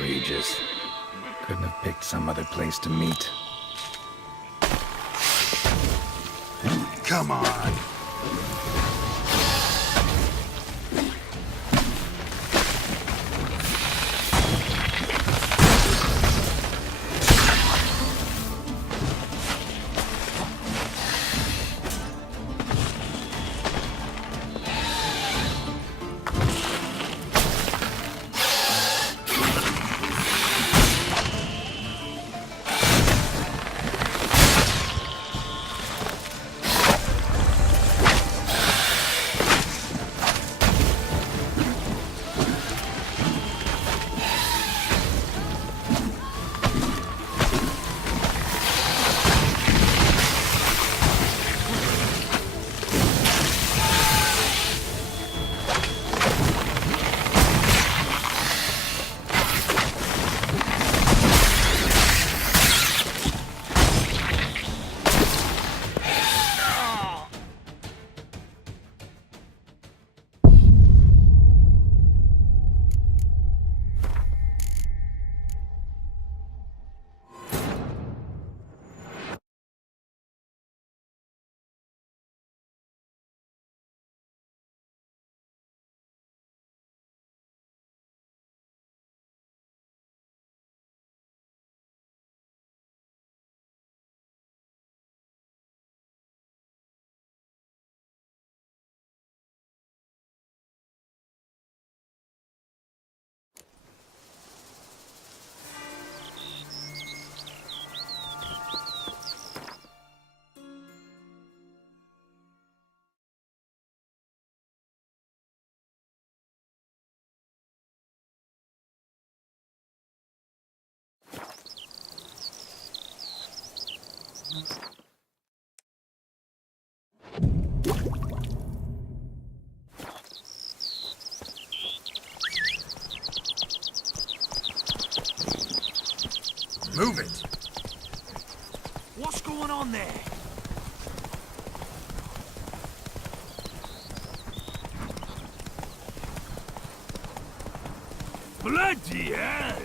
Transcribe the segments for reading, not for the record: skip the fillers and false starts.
Regis. Couldn't have picked some other place to meet. Come on. Move it! What's going on there? Bloody hell!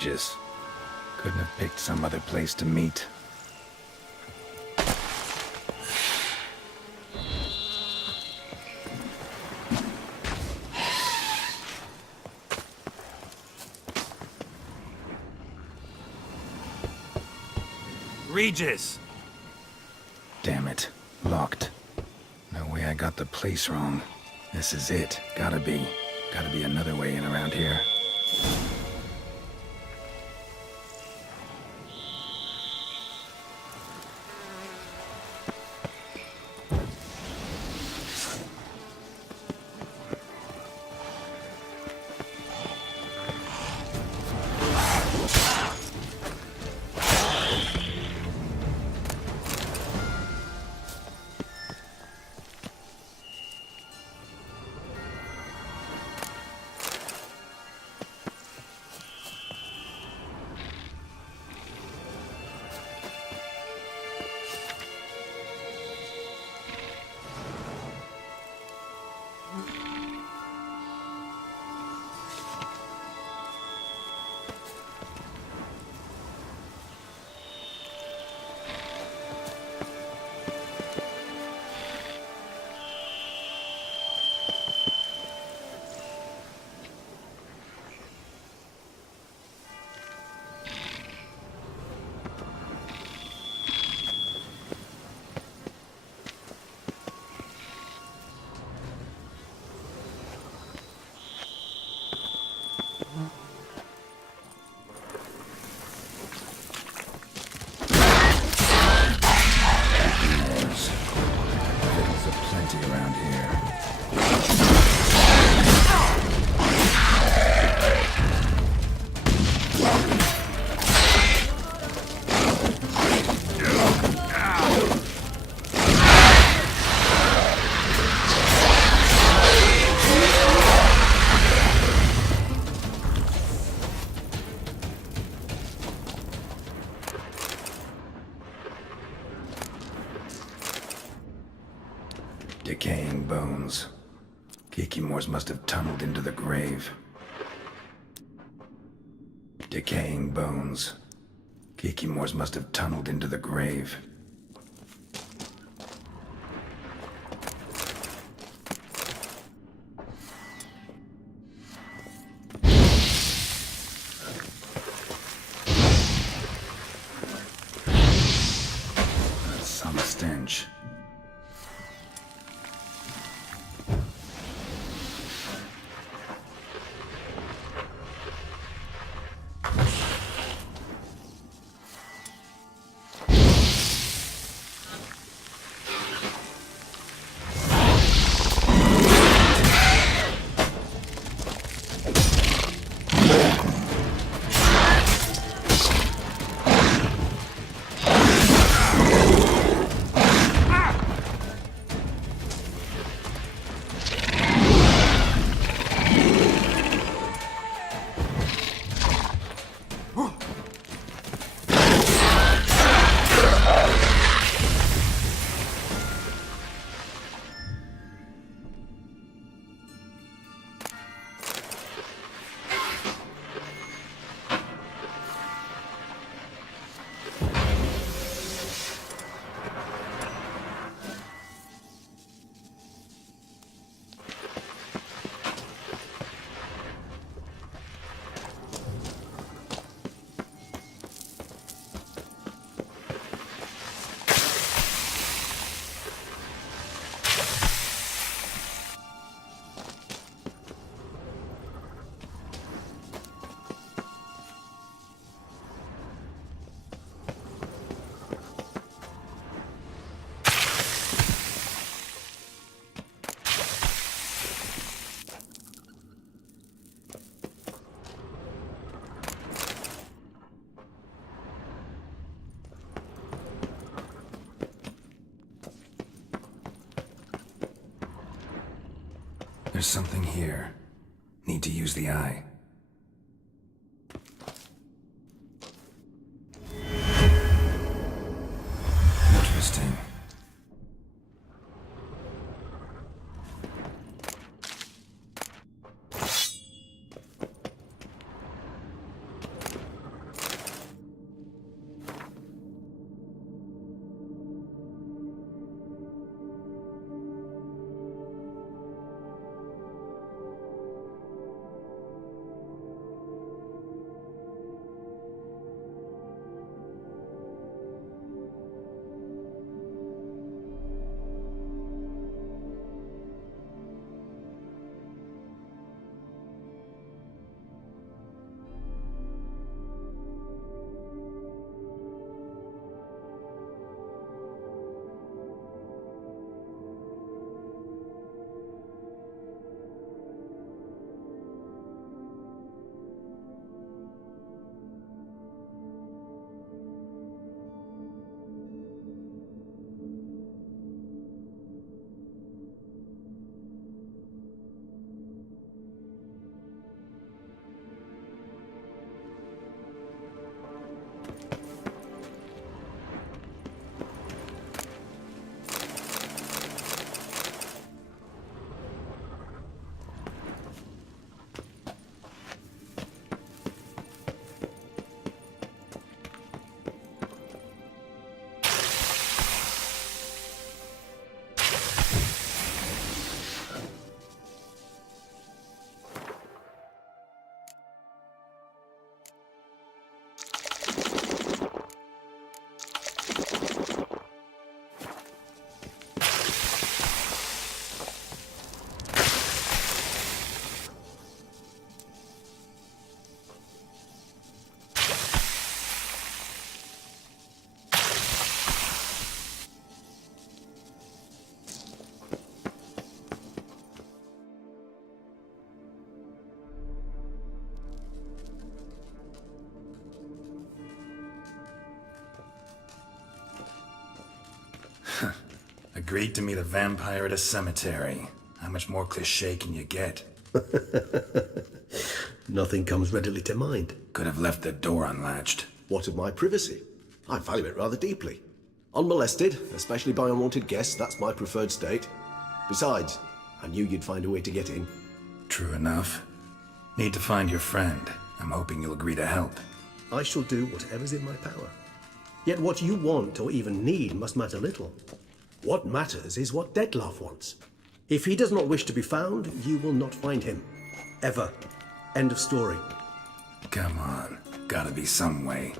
Regis. Couldn't have picked some other place to meet. Regis! Damn it. Locked. No way I got the place wrong. This is it. Gotta be. Gotta be another way in around here. Decaying bones. Kikimores must have tunneled into the grave. Decaying bones. Kikimores must have tunneled into the grave. Some stench. There's something here. Need to use the eye. Interesting. Agreed to meet a vampire at a cemetery. How much more cliché can you get? Nothing comes readily to mind. Could have left the door unlatched. What of my privacy? I value it rather deeply. Unmolested, especially by unwanted guests, that's my preferred state. Besides, I knew you'd find a way to get in. True enough. Need to find your friend. I'm hoping you'll agree to help. I shall do whatever's in my power. Yet what you want or even need must matter little. What matters is what Dettlaff wants. If he does not wish to be found, you will not find him. Ever. End of story. Come on. Gotta be some way.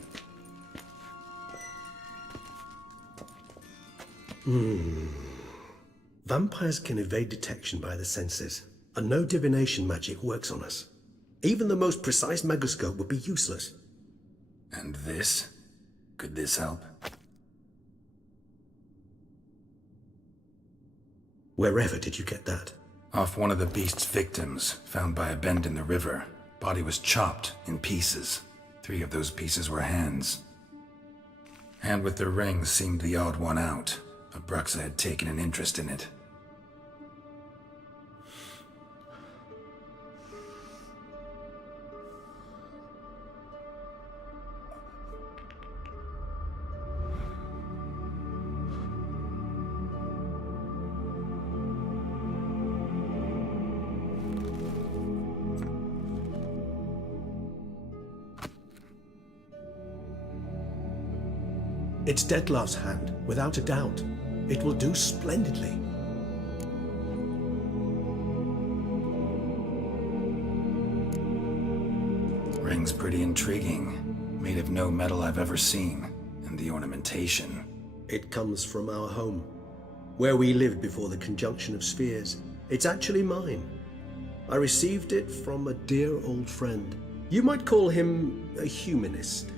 Vampires can evade detection by the senses, and no divination magic works on us. Even the most precise megoscope would be useless. And this? Could this help? Wherever did you get that? Off one of the beast's victims, found by a bend in the river. Body was chopped in pieces. 3 of those pieces were hands. Hand with the ring seemed the odd one out, but Bruxa had taken an interest in it. It's Dettlaff's hand, without a doubt. It will do splendidly. Ring's pretty intriguing. Made of no metal I've ever seen. And the ornamentation. It comes from our home, where we lived before the conjunction of spheres. It's actually mine. I received it from a dear old friend. You might call him a humanist.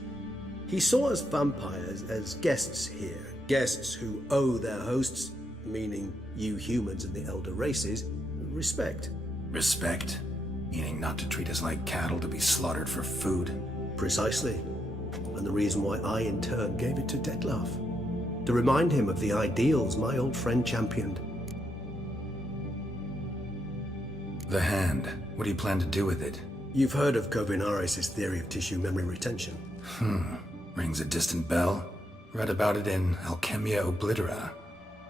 He saw us vampires as guests here, guests who owe their hosts, meaning you humans and the elder races, respect. Respect? Meaning not to treat us like cattle to be slaughtered for food? Precisely. And the reason why I in turn gave it to Dettlaff. To remind him of the ideals my old friend championed. The hand. What do you plan to do with it? You've heard of Kovinaris' theory of tissue memory retention. Rings a distant bell. Read about it in Alchemia Oblitera.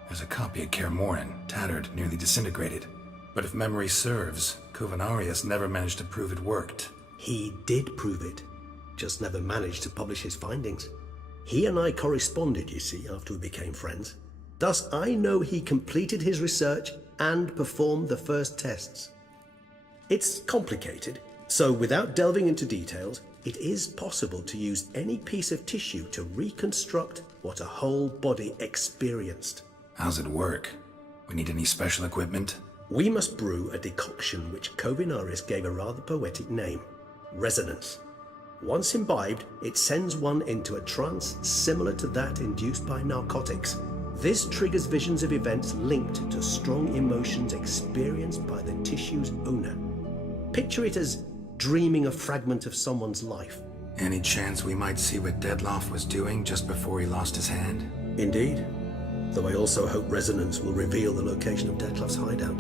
There's a copy at Kaer Morhen, tattered, nearly disintegrated. But if memory serves, Kovinaris never managed to prove it worked. He did prove it, just never managed to publish his findings. He and I corresponded, you see, after we became friends. Thus, I know he completed his research and performed the first tests. It's complicated, so without delving into details, it is possible to use any piece of tissue to reconstruct what a whole body experienced. How's it work? We need any special equipment? We must brew a decoction which Kovinaris gave a rather poetic name, resonance. Once imbibed, it sends one into a trance similar to that induced by narcotics. This triggers visions of events linked to strong emotions experienced by the tissue's owner. Picture it as dreaming a fragment of someone's life. Any chance we might see what Dettlaff was doing just before he lost his hand? Indeed. Though I also hope resonance will reveal the location of Dettlaff's hideout.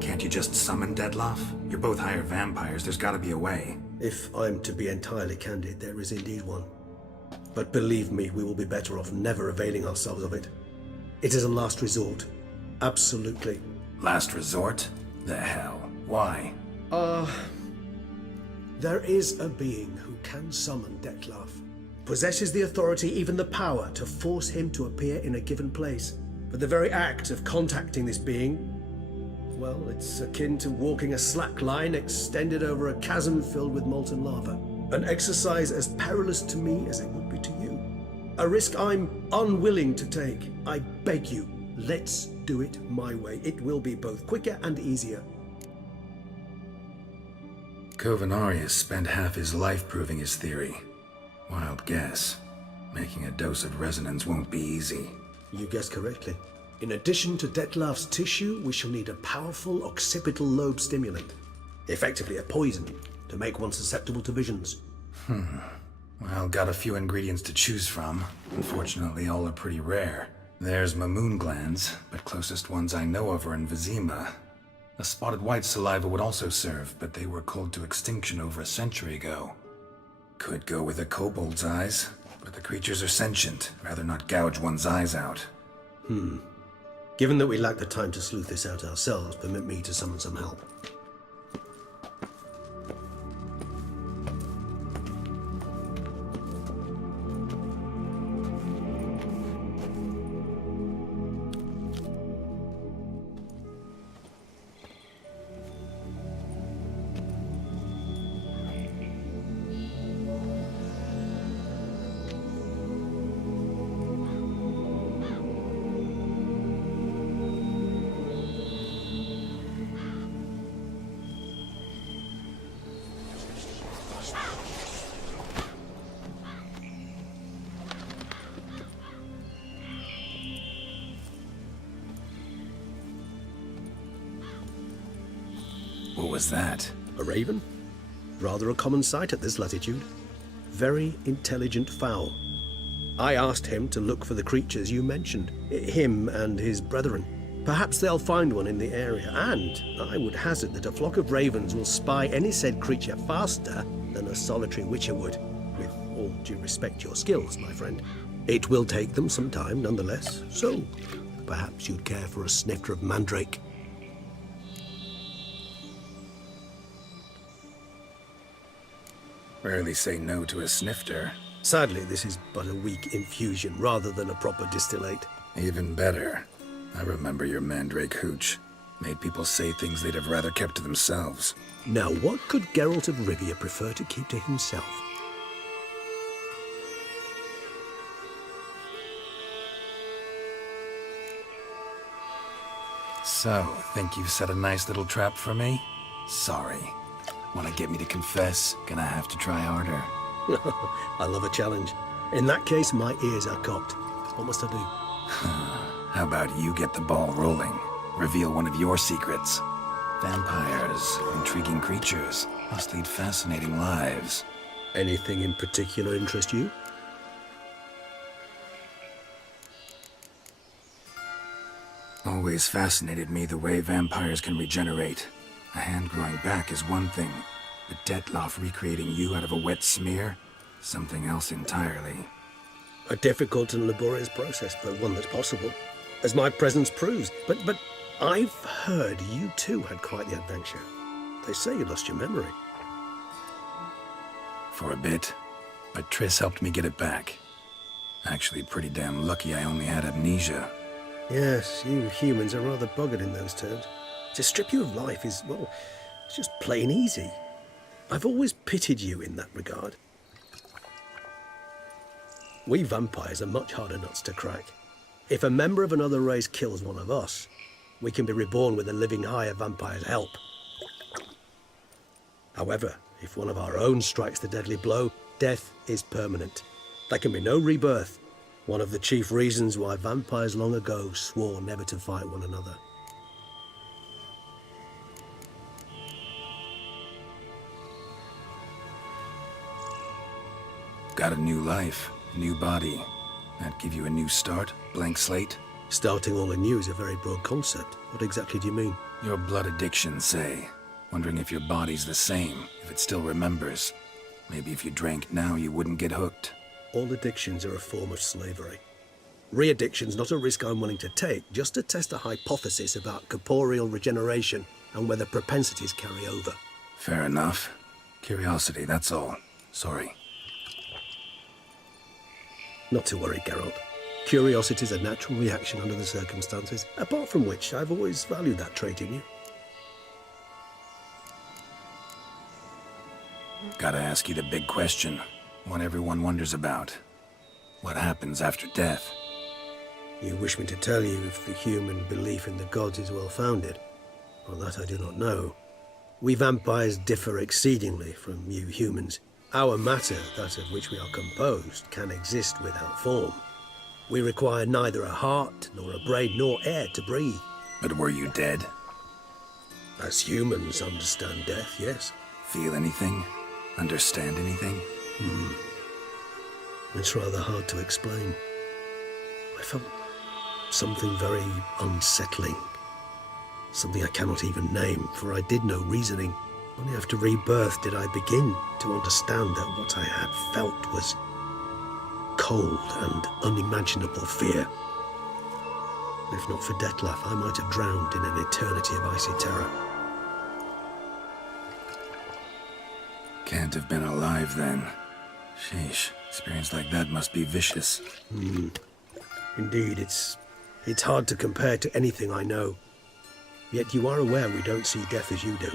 Can't you just summon Dettlaff? You're both hired vampires, there's gotta be a way. If I'm to be entirely candid, there is indeed one. But believe me, we will be better off never availing ourselves of it. It is a last resort. Absolutely. Last resort? The hell? Why? There is a being who can summon Dettlaff. Possesses the authority, even the power, to force him to appear in a given place. But the very act of contacting this being, well, it's akin to walking a slack line extended over a chasm filled with molten lava. An exercise as perilous to me as it would be to you. A risk I'm unwilling to take. I beg you, let's do it my way. It will be both quicker and easier. Kovinaris spent half his life proving his theory. Wild guess. Making a dose of resonance won't be easy. You guessed correctly. In addition to Dettlaff's tissue, we shall need a powerful occipital lobe stimulant. Effectively a poison, to make one susceptible to visions. Well, got a few ingredients to choose from. Unfortunately, all are pretty rare. There's Mamoon glands, but closest ones I know of are in Vizima. A spotted white saliva would also serve, but they were culled to extinction over a century ago. Could go with a kobold's eyes, but the creatures are sentient. Rather not gouge one's eyes out. Given that we lack the time to sleuth this out ourselves, permit me to summon some help. What was that? A raven? Rather a common sight at this latitude. Very intelligent fowl. I asked him to look for the creatures you mentioned, him and his brethren. Perhaps they'll find one in the area, and I would hazard that a flock of ravens will spy any said creature faster than a solitary witcher would. With all due respect to your skills, my friend. It will take them some time, nonetheless, so perhaps you'd care for a snifter of mandrake. Rarely say no to a snifter. Sadly, this is but a weak infusion rather than a proper distillate. Even better. I remember your mandrake hooch. Made people say things they'd have rather kept to themselves. Now, what could Geralt of Rivia prefer to keep to himself? So, think you've set a nice little trap for me? Sorry. Want to get me to confess? Gonna have to try harder. I love a challenge. In that case, my ears are cocked. What must I do? How about you get the ball rolling? Reveal one of your secrets. Vampires, intriguing creatures, must lead fascinating lives. Anything in particular interest you? Always fascinated me the way vampires can regenerate. A hand growing back is one thing, but Detloff recreating you out of a wet smear? Something else entirely. A difficult and laborious process, but one that's possible, as my presence proves. But I've heard you too had quite the adventure. They say you lost your memory. For a bit, but Triss helped me get it back. Actually, pretty damn lucky I only had amnesia. Yes, you humans are rather buggered in those terms. To strip you of life is, well, it's just plain easy. I've always pitied you in that regard. We vampires are much harder nuts to crack. If a member of another race kills one of us, we can be reborn with a living higher vampire's help. However, if one of our own strikes the deadly blow, death is permanent. There can be no rebirth. One of the chief reasons why vampires long ago swore never to fight one another. Got a new life, new body. That give you a new start? Blank slate? Starting all anew is a very broad concept. What exactly do you mean? Your blood addiction, say. Wondering if your body's the same, if it still remembers. Maybe if you drank now, you wouldn't get hooked. All addictions are a form of slavery. Re-addiction's not a risk I'm willing to take, just to test a hypothesis about corporeal regeneration and whether propensities carry over. Fair enough. Curiosity, that's all. Sorry. Not to worry, Geralt. Curiosity is a natural reaction under the circumstances, apart from which I've always valued that trait in you. Gotta ask you the big question. One everyone wonders about. What happens after death? You wish me to tell you if the human belief in the gods is well-founded? Well, that I do not know. We vampires differ exceedingly from you humans. Our matter, that of which we are composed, can exist without form. We require neither a heart, nor a brain, nor air to breathe. But were you dead? As humans understand death, yes. Feel anything? Understand anything? It's rather hard to explain. I felt something very unsettling. Something I cannot even name, for I did no reasoning. Only after rebirth did I begin to understand that what I had felt was cold and unimaginable fear. If not for Detlef, I might have drowned in an eternity of icy terror. Can't have been alive then. Sheesh, experience like that must be vicious. Indeed, it's hard to compare to anything I know. Yet you are aware we don't see death as you do.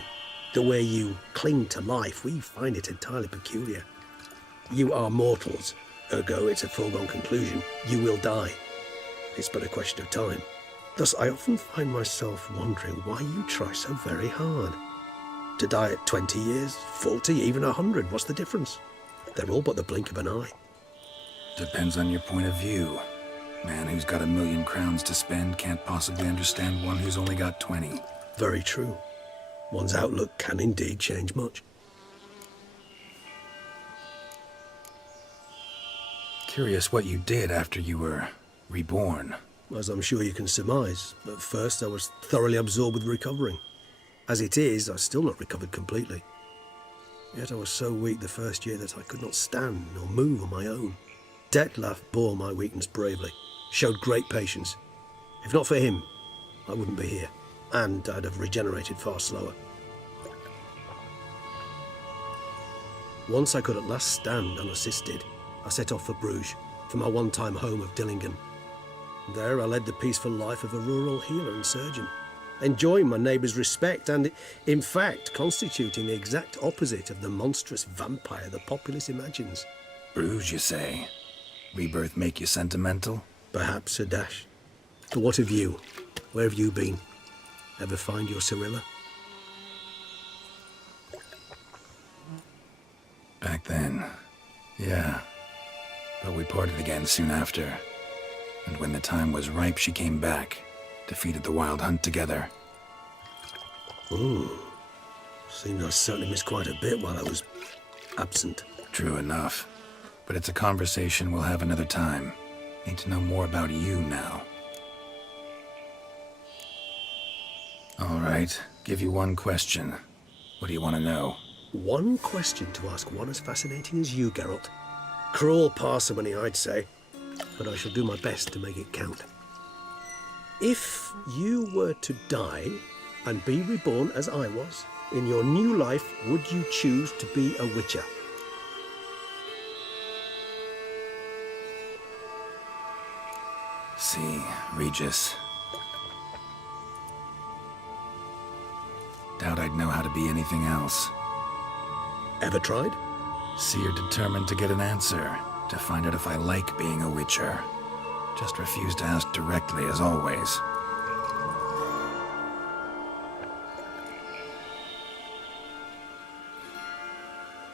The way you cling to life, we find it entirely peculiar. You are mortals, ergo it's a foregone conclusion. You will die. It's but a question of time. Thus, I often find myself wondering why you try so very hard. To die at 20 years, 40, even 100, what's the difference? They're all but the blink of an eye. Depends on your point of view. Man who's got 1,000,000 crowns to spend can't possibly understand one who's only got 20. Very true. One's outlook can indeed change much. Curious what you did after you were reborn. As I'm sure you can surmise, at first I was thoroughly absorbed with recovering. As it is, I've still not recovered completely. Yet I was so weak the first year that I could not stand or move on my own. Detlef bore my weakness bravely, showed great patience. If not for him, I wouldn't be here, and I'd have regenerated far slower. Once I could at last stand unassisted, I set off for Bruges, for my one-time home of Dillingen. There I led the peaceful life of a rural healer and surgeon, enjoying my neighbours' respect and, in fact, constituting the exact opposite of the monstrous vampire the populace imagines. Bruges, you say? Rebirth make you sentimental? Perhaps a dash. But what of you? Where have you been? Ever find your Cyrilla? Back then, yeah. But we parted again soon after. And when the time was ripe, she came back, defeated the Wild Hunt together. Seems I certainly missed quite a bit while I was absent. True enough. But it's a conversation we'll have another time. Need to know more about you now. All right, give you one question. What do you want to know? One question to ask one as fascinating as you, Geralt. Cruel parsimony, I'd say, but I shall do my best to make it count. If you were to die and be reborn as I was, in your new life, would you choose to be a Witcher? See, Regis. Doubt I'd know how to be anything else. Ever tried? See, you're determined to get an answer, to find out if I like being a Witcher. Just refuse to ask directly, as always.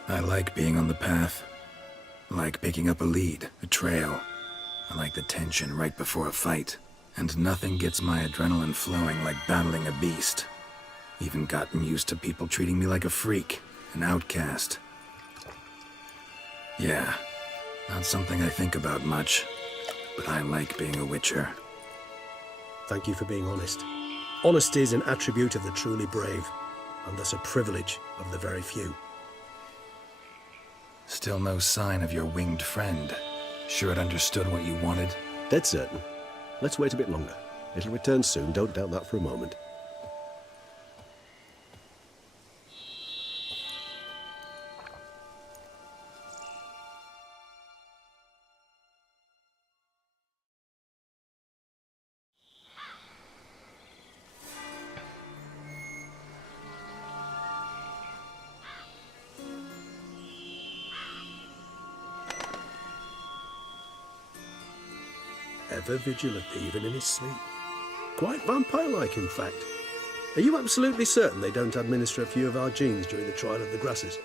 I like being on the path. I like picking up a lead, a trail. I like the tension right before a fight. And nothing gets my adrenaline flowing like battling a beast. Even gotten used to people treating me like a freak, an outcast. Yeah, not something I think about much, but I like being a Witcher. Thank you for being honest. Honesty is an attribute of the truly brave, and thus a privilege of the very few. Still no sign of your winged friend. Sure it understood what you wanted? Dead certain. Let's wait a bit longer. It'll return soon, don't doubt that for a moment. Ever vigilant, even in his sleep. Quite vampire-like, in fact. Are you absolutely certain they don't administer a few of our genes during the trial of the grasses?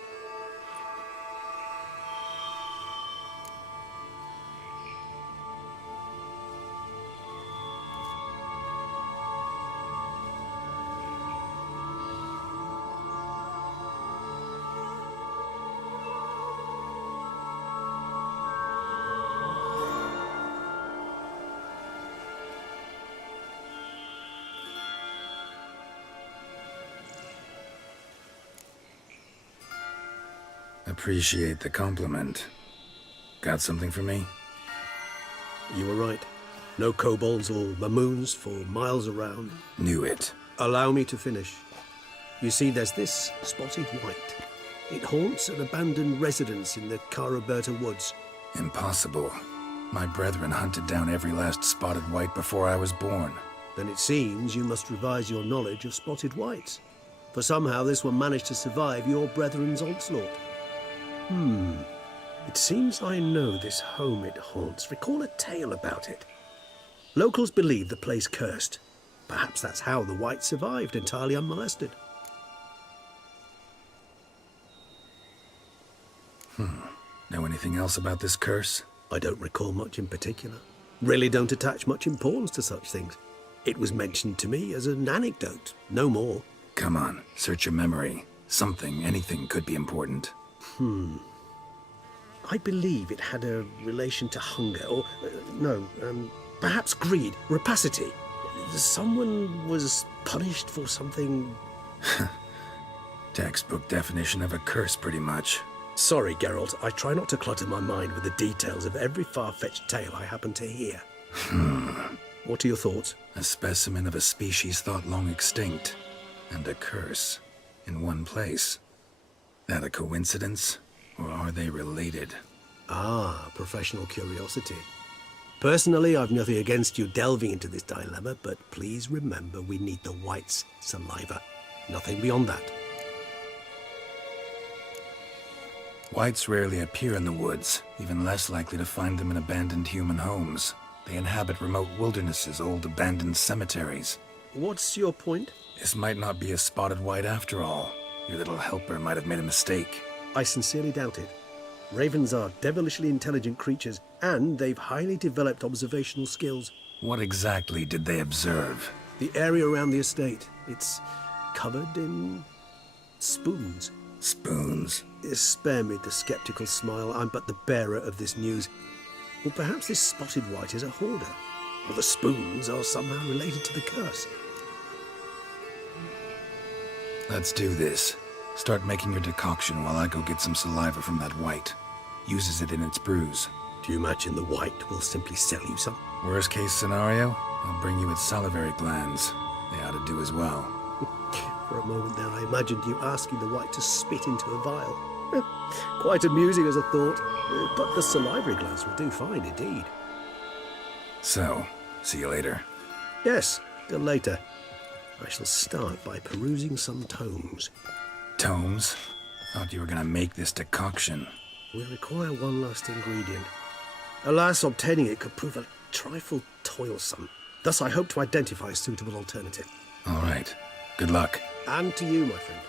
Appreciate the compliment. Got something for me? You were right. No kobolds or mamoons for miles around. Knew it. Allow me to finish. You see, there's this spotted white. It haunts an abandoned residence in the Caraberta woods. Impossible. My brethren hunted down every last spotted white before I was born. Then it seems you must revise your knowledge of spotted whites. For somehow this one managed to survive your brethren's onslaught. It seems I know this home it haunts. Recall a tale about it. Locals believe the place cursed. Perhaps that's how the white survived entirely unmolested. Know anything else about this curse? I don't recall much in particular. Really don't attach much importance to such things. It was mentioned to me as an anecdote, no more. Come on, search your memory. Something, anything could be important. I believe it had a relation to hunger, or perhaps greed, rapacity. Someone was punished for something. Textbook definition of a curse, pretty much. Sorry, Geralt, I try not to clutter my mind with the details of every far-fetched tale I happen to hear. What are your thoughts? A specimen of a species thought long extinct, and a curse in one place. That a coincidence, or are they related? Ah, professional curiosity. Personally, I've nothing against you delving into this dilemma, but please remember we need the white's saliva. Nothing beyond that. Whites rarely appear in the woods, even less likely to find them in abandoned human homes. They inhabit remote wildernesses, old abandoned cemeteries. What's your point? This might not be a spotted white after all. Your little helper might have made a mistake. I sincerely doubt it. Ravens are devilishly intelligent creatures, and they've highly developed observational skills. What exactly did they observe? The area around the estate, it's covered in spoons. Spoons? Spare me the skeptical smile. I'm but the bearer of this news. Or perhaps this spotted white is a hoarder. Or the spoons are somehow related to the curse. Let's do this. Start making your decoction while I go get some saliva from that white. Uses it in its brews. Do you imagine the white will simply sell you some? Worst case scenario, I'll bring you its salivary glands. They ought to do as well. For a moment there, I imagined you asking the white to spit into a vial. Quite amusing as a thought, but the salivary glands will do fine indeed. So, see you later. Yes, till later. I shall start by perusing some tomes. Tomes? Thought you were gonna make this decoction. We require one last ingredient. Alas, obtaining it could prove a trifle toilsome. Thus, I hope to identify a suitable alternative. All right. Good luck. And to you, my friend.